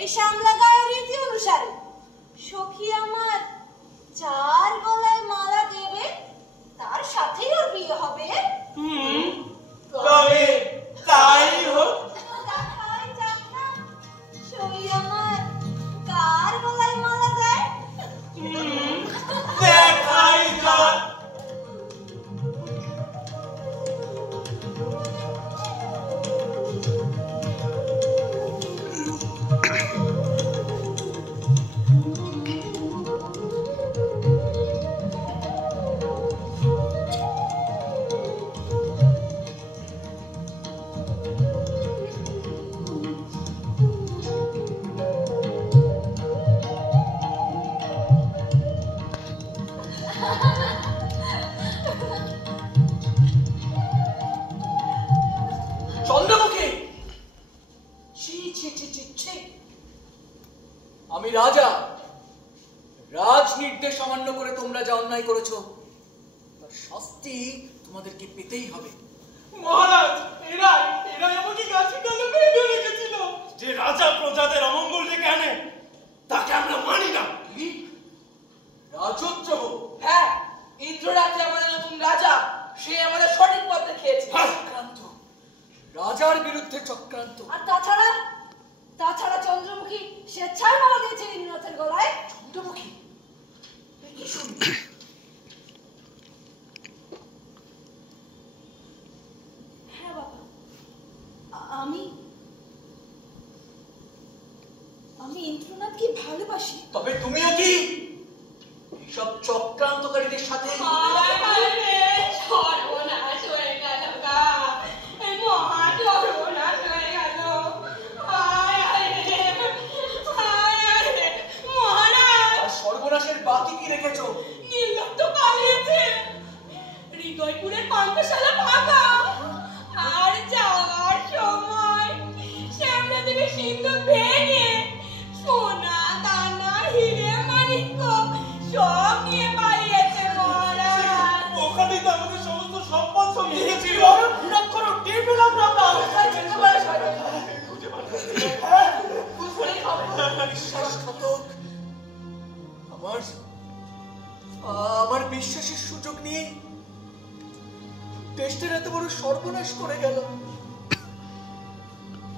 এই শ্যামলা গায়ের রীতি অনুসারে সখী আমার যার গলায় মালা দেবে তার সাথেই ওর বিয়ে হবে। তবে তাই হোক। দেখাই যাক না সখী আমার কার গলায় মালা দেয়। দেখাই যাক। চন্দ্রমুখী, আমি রাজা। রাজ নির্দেশ অমান্য করে তোমরা যা অন্যায় করেছো তার শাস্তি তোমাদেরকে পেতেই হবে। মহারাজ, এরা আমাকে গাছে কালো বেঁধে রেখেছিল। যে রাজা প্রজাদের অমঙ্গল ডেকে আনে তাকে আমরা মানি না। রাজদ্রোহ। হ্যাঁ, ইন্দ্ররাজ্যে আমাদের নতুন রাজা, সে আমাদের সঠিক পথ দেখিয়েছে। চক্রান্ত, রাজার বিরুদ্ধে চক্রান্ত। আর তাছাড়া চন্দ্রমুখী স্বেচ্ছায় মালা দিয়েছে ইন্দ্রনাথের গলায়। চন্দ্রমুখী, কি শুনি? হ্যাঁ বাবা, আমি ইন্দ্রনাথকে ভালোবাসি। তবে তুমিও কি এইসব চক্রান্তকারীদের সাথে? সর্বনাশ হয়ে গেল গা, এই মহা সর্বনাশ হয়ে গেল। মহারাজ, আর সর্বনাশের বাকি কি রেখেছো? নীললোক তো পালিয়েছে, হৃদয়পুরের পান্থশালা ফাঁকা, আর যাওয়ার সময় শ্যামলা দেবী সিন্ধুক ভেঙে সোনা দানা হিরে মানিক্য সব নিয়ে পালিয়েছে। মহারাজ, ওখানেই তো আমাদের সমস্ত সম্পদ সঙ্গে ছিল। বিশ্বাসঘাতক। আমার বিশ্বাসের সুযোগ নিয়ে দেশটার এত বড় সর্বনাশ করে গেল।